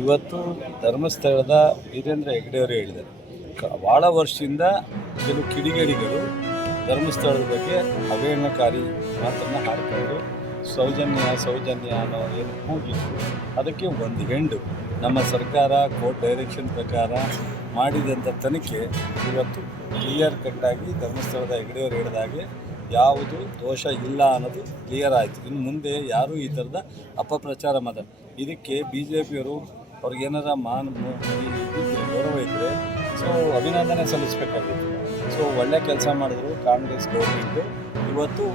ಇವತ್ತು ಧರ್ಮಸ್ಥಳದ ವೀರೇಂದ್ರ ಹೆಗ್ಗಡೆಯವರು ಹೇಳಿದ್ದಾರೆ, ಭಾಳ ವರ್ಷದಿಂದ ಕೆಲವು ಕಿಡಿಗೇಡಿಗಳು ಧರ್ಮಸ್ಥಳದ ಬಗ್ಗೆ ಅವಹೇಳನಕಾರಿ ಮಾತನ್ನು ಹಾಡಿಕೊಂಡು ಸೌಜನ್ಯ ಅನ್ನೋ ಏನು ಕೂಗಿತ್ತು, ಅದಕ್ಕೆ ಒಂದು ಹೆಂಡು ನಮ್ಮ ಸರ್ಕಾರ ಕೋರ್ಟ್ ಡೈರೆಕ್ಷನ್ ಪ್ರಕಾರ ಮಾಡಿದಂಥ ತನಿಖೆ ಇವತ್ತು ಕ್ಲಿಯರ್ ಕಟ್ಟಾಗಿ ಧರ್ಮಸ್ಥಳದ ಹೆಗ್ಗಡೆಯವರು ಹೇಳಿದಾಗೆ ಯಾವುದು ದೋಷ ಇಲ್ಲ ಅನ್ನೋದು ಕ್ಲಿಯರ್ ಆಯಿತು. ಇನ್ನು ಮುಂದೆ ಯಾರೂ ಈ ಥರದ ಅಪಪ್ರಚಾರ ಇದಕ್ಕೆ BJPಯವರು ಅವ್ರಿಗೇನಾರ ಗೌರವ ಇದ್ದರೆ ಅಭಿನಂದನೆ ಸಲ್ಲಿಸಬೇಕಾಗಿತ್ತು. ಒಳ್ಳೆ ಕೆಲಸ ಮಾಡಿದ್ರು ಕಾಂಗ್ರೆಸ್ ಗೌರ್ಮೆಂಟು. ಇವತ್ತು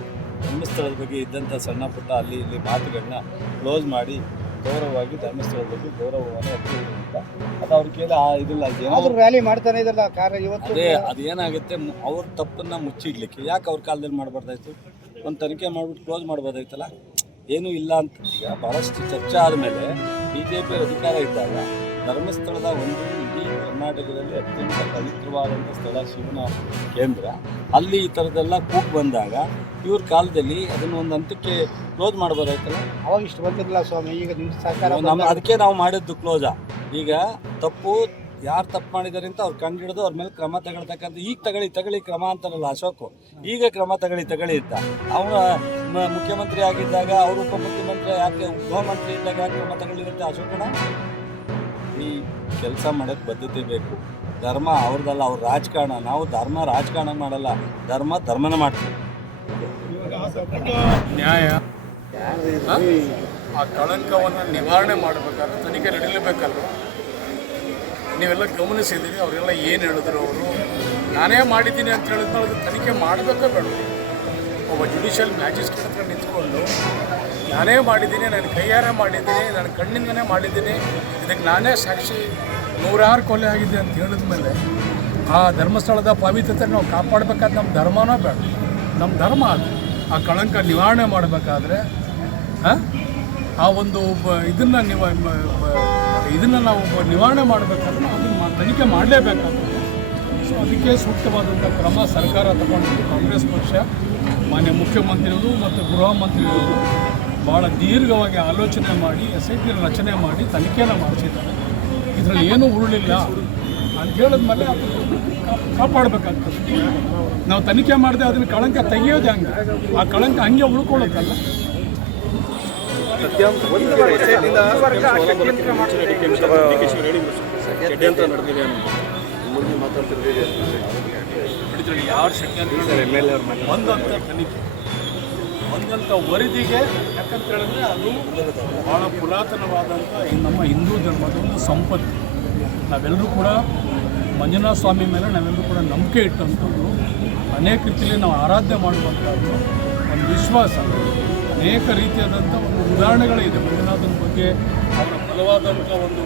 ಧರ್ಮಸ್ಥಳದ ಬಗ್ಗೆ ಇದ್ದಂಥ ಸಣ್ಣ ಪುಟ್ಟ ಅಲ್ಲಿ ಇಲ್ಲಿ ಮಾತುಗಳನ್ನ ಕ್ಲೋಸ್ ಮಾಡಿ ಗೌರವವಾಗಿ ಧರ್ಮಸ್ಥಳದ ಬಗ್ಗೆ ಗೌರವವನ್ನು ಅಂತ ಅದು ಅವ್ರ ಕೇಳಿ ಇದಿಲ್ಲ, ರ್ಯಾಲಿ ಮಾಡ್ತಾನೆ ಇದಲ್ಲ ಕಾರ್ಯ ಇವತ್ತು. ಅದೇನಾಗುತ್ತೆ, ಅವ್ರ ತಪ್ಪನ್ನು ಮುಚ್ಚಿಡ್ಲಿಕ್ಕೆ ಯಾಕೆ ಅವ್ರ ಕಾಲದಲ್ಲಿ ಮಾಡಬಾರ್ದಾಯ್ತು? ಒಂದು ತನಿಖೆ ಮಾಡಿಬಿಟ್ಟು ಕ್ಲೋಸ್ ಮಾಡ್ಬೋದಾಯ್ತಲ್ಲ. ಏನೂ ಇಲ್ಲ ಅಂತ ಈಗ ಭಾಳಷ್ಟು ಚರ್ಚೆ ಆದಮೇಲೆ BJP ಅಧಿಕಾರ ಇದ್ದಾಗ ಧರ್ಮಸ್ಥಳದ ಒಂದು ಇಡೀ ಕರ್ನಾಟಕದಲ್ಲಿ ಅತ್ಯಂತ ಪವಿತ್ರವಾದಂಥ ಸ್ಥಳ ಶಿವನ ಕೇಂದ್ರ, ಅಲ್ಲಿ ಈ ಥರದ್ದೆಲ್ಲ ಕೂಗು ಬಂದಾಗ ಇವ್ರ ಕಾಲದಲ್ಲಿ ಅದನ್ನು ಒಂದು ಹಂತಕ್ಕೆ ಕ್ಲೋಸ್ ಮಾಡ್ಬೋದಾಯ್ತಲ್ಲ. ಅವಾಗ ಇಷ್ಟು ಬಂದಿರಲಿಲ್ಲ ಸ್ವಾಮಿ, ಈಗ ನಿಮ್ಮ ಸರ್ಕಾರ ಅದಕ್ಕೆ ನಾವು ಮಾಡಿದ್ದು ಕ್ಲೋಸಾ. ಈಗ ತಪ್ಪು ಯಾರು ತಪ್ಪು ಮಾಡಿದ್ದಾರೆ ಅಂತ ಅವ್ರು ಕಂಡುಹಿಡಿದು ಅವ್ರ ಮೇಲೆ ಕ್ರಮ ತಗೊಳ್ತಕ್ಕಂಥ, ಈಗ ತಗೊಳ್ಳಿ ಕ್ರಮ ಅಂತಾರಲ್ಲ ಅಶೋಕು, ಈಗ ಕ್ರಮ ತಗೊಳ್ಳಿ ಅಂತ ಅವನ ಮುಖ್ಯಮಂತ್ರಿ ಆಗಿದ್ದಾಗ ಅವರು ಉಪಮುಖ್ಯಮಂತ್ರಿ ಯಾಕೆ ಗೃಹ ಮಂತ್ರಿ ಇದ್ದಾಗ ಯಾಕೆ ಕ್ರಮ ತಗೊಳ್ಳಿರುತ್ತೆ ಅಶೋಕನ? ಈ ಕೆಲಸ ಮಾಡೋಕ್ಕೆ ಬದ್ಧತೆ ಬೇಕು. ಧರ್ಮ ಅವ್ರದ್ದಲ್ಲ, ಅವ್ರ ರಾಜಕಾರಣ. ನಾವು ರಾಜಕಾರಣ ಮಾಡಲ್ಲ, ಧರ್ಮನ ಮಾಡ್ತೀವಿ. ನ್ಯಾಯ ಆ ಕಳಂಕವನ್ನು ನಿವಾರಣೆ ಮಾಡಬೇಕಾದ್ರೆ ತನಿಖೆ ನಡೀಲೇಬೇಕಲ್ವ? ನೀವೆಲ್ಲ ಗಮನಿಸಿದ್ದೀರಿ, ಅವರೆಲ್ಲ ಏನು ಹೇಳಿದ್ರು. ಅವರು ನಾನೇ ಮಾಡಿದ್ದೀನಿ ಅಂತ ಹೇಳಿದ್ಮೇಲೆ ಅದು ತನಿಖೆ ಮಾಡಬೇಕೋ ಬೇಡ? ಒಬ್ಬ ಜುಡಿಷಿಯಲ್ ಮ್ಯಾಜಿಸ್ಟ್ರೇಟ್ ಹತ್ರ ನಿಂತ್ಕೊಂಡು ನಾನೇ ಮಾಡಿದ್ದೀನಿ, ನಾನು ಕೈಯಾರೆ ಮಾಡಿದ್ದೀನಿ, ನನ್ನ ಕಣ್ಣಿಂದನೇ ಮಾಡಿದ್ದೀನಿ, ಇದಕ್ಕೆ ನಾನೇ ಸಾಕ್ಷಿ, 106 ಕೊಲೆ ಆಗಿದೆ ಅಂತ ಹೇಳಿದ್ಮೇಲೆ ಆ ಧರ್ಮಸ್ಥಳದ ಪವಿತ್ರತೆ ನಾವು ಕಾಪಾಡಬೇಕಾದ್ರೆ ನಮ್ಮ ಧರ್ಮನೋ ಬೇಡ? ನಮ್ಮ ಧರ್ಮ ಅದು. ಆ ಕಳಂಕ ನಿವಾರಣೆ ಮಾಡಬೇಕಾದ್ರೆ ಆ ಒಂದು ಇದನ್ನು ನಾವು ನಿವಾರಣೆ ಮಾಡಬೇಕಾದ್ರೆ ಅದನ್ನು ತನಿಖೆ ಮಾಡಲೇಬೇಕಾಗ್ತದೆ. ಅದಕ್ಕೆ ಸೂಕ್ತವಾದಂಥ ಕ್ರಮ ಸರ್ಕಾರ ತಗೊಂಡು ಕಾಂಗ್ರೆಸ್ ಪಕ್ಷ, ಮಾನ್ಯ ಮುಖ್ಯಮಂತ್ರಿಗಳು ಮತ್ತು ಗೃಹ ಮಂತ್ರಿಗಳು ಭಾಳ ದೀರ್ಘವಾಗಿ ಆಲೋಚನೆ ಮಾಡಿ SIT ರಚನೆ ಮಾಡಿ ತನಿಖೆಯನ್ನು ಮಾಡಿಸಿದ್ದಾರೆ. ಇದರಲ್ಲಿ ಏನೂ ಉರುಳಿಲ್ಲ ಅಂತ ಹೇಳಿದ್ಮೇಲೆ ಅದನ್ನು ಕಾಪಾಡಬೇಕಾಗ್ತದೆ. ನಾವು ತನಿಖೆ ಮಾಡದೆ ಅದನ್ನು ಕಳಂಕ ತೆಗೆಯೋದು ಹಂಗೆ, ಆ ಕಳಂಕ ಹಂಗೆ ಉಳ್ಕೊಳ್ಳುತ್ತಲ್ಲ. ಯಾರು ಒಂದಂತ ತನಿಖೆ, ಒಂದಂಥ ವರದಿಗೆ, ಯಾಕಂತ ಹೇಳಿದ್ರೆ ಅದು ಭಾಳ ಪುರಾತನವಾದಂಥ ನಮ್ಮ ಹಿಂದೂ ಧರ್ಮದ ಒಂದು ಸಂಪತ್ತು. ನಾವೆಲ್ಲರೂ ಕೂಡ ಮಂಜುನಾಥ ಸ್ವಾಮಿ ಮೇಲೆ ನಾವೆಲ್ಲರೂ ಕೂಡ ನಂಬಿಕೆ ಇಟ್ಟಂಥದ್ದು, ಅನೇಕ ರೀತಿಯಲ್ಲಿ ನಾವು ಆರಾಧನೆ ಮಾಡುವಂಥದ್ದು ಒಂದು ವಿಶ್ವಾಸ. ಅನೇಕ ರೀತಿಯಾದಂಥ ಒಂದು ಉದಾಹರಣೆಗಳಿದೆ ಮಂಜುನಾಥನ ಬಗ್ಗೆ, ಅವರ ಬಲವಾದಂಥ ಒಂದು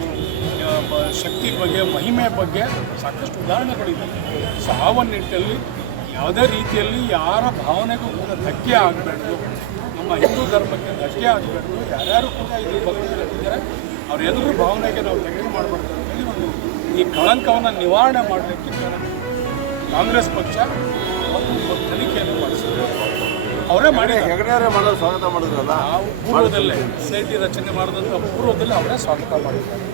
ಶಕ್ತಿ ಬಗ್ಗೆ, ಮಹಿಮೆ ಬಗ್ಗೆ ಸಾಕಷ್ಟು ಉದಾಹರಣೆಗಳಿದೆ. ಆ ಒಂದು ನಿಟ್ಟಲ್ಲಿ ಯಾವುದೇ ರೀತಿಯಲ್ಲಿ ಯಾರ ಭಾವನೆಗೂ ಕೂಡ ಧಕ್ಕೆ ಆಗಬಾರ್ದು, ನಮ್ಮ ಹಿಂದೂ ಧರ್ಮಕ್ಕೆ ಧಕ್ಕೆ ಆಗಬಾರ್ದು. ಯಾರ್ಯಾರು ಕೂಡ ಇಲ್ಲಿ ಭಕ್ತರಿದ್ದಾರೆ ಅವರೆಲ್ಲರೂ ಭಾವನೆಗೆ ನಾವು ಧಕ್ಕೆ ಮಾಡಬಾರ್ದು ಅಂತೇಳಿ ಒಂದು ಈ ಕಳಂಕವನ್ನು ನಿವಾರಣೆ ಮಾಡಲಿಕ್ಕೆ ಕಾಂಗ್ರೆಸ್ ಪಕ್ಷ ಒಂದು ತನಿಖೆಯನ್ನು ಮಾಡಿಸಿದ್ರು. ಅವರೇ ಮಾಡಿ ಮಾಡೋದು ಸ್ವಾಗತ ಮಾಡಿದ್ರಲ್ಲ, ನಾವು ಪೂರ್ವದಲ್ಲೇ SIT ರಚನೆ ಮಾಡಿದಂಥ ಪೂರ್ವದಲ್ಲೇ ಅವರೇ ಸ್ವಾಗತ ಮಾಡಿದ್ದಾರೆ.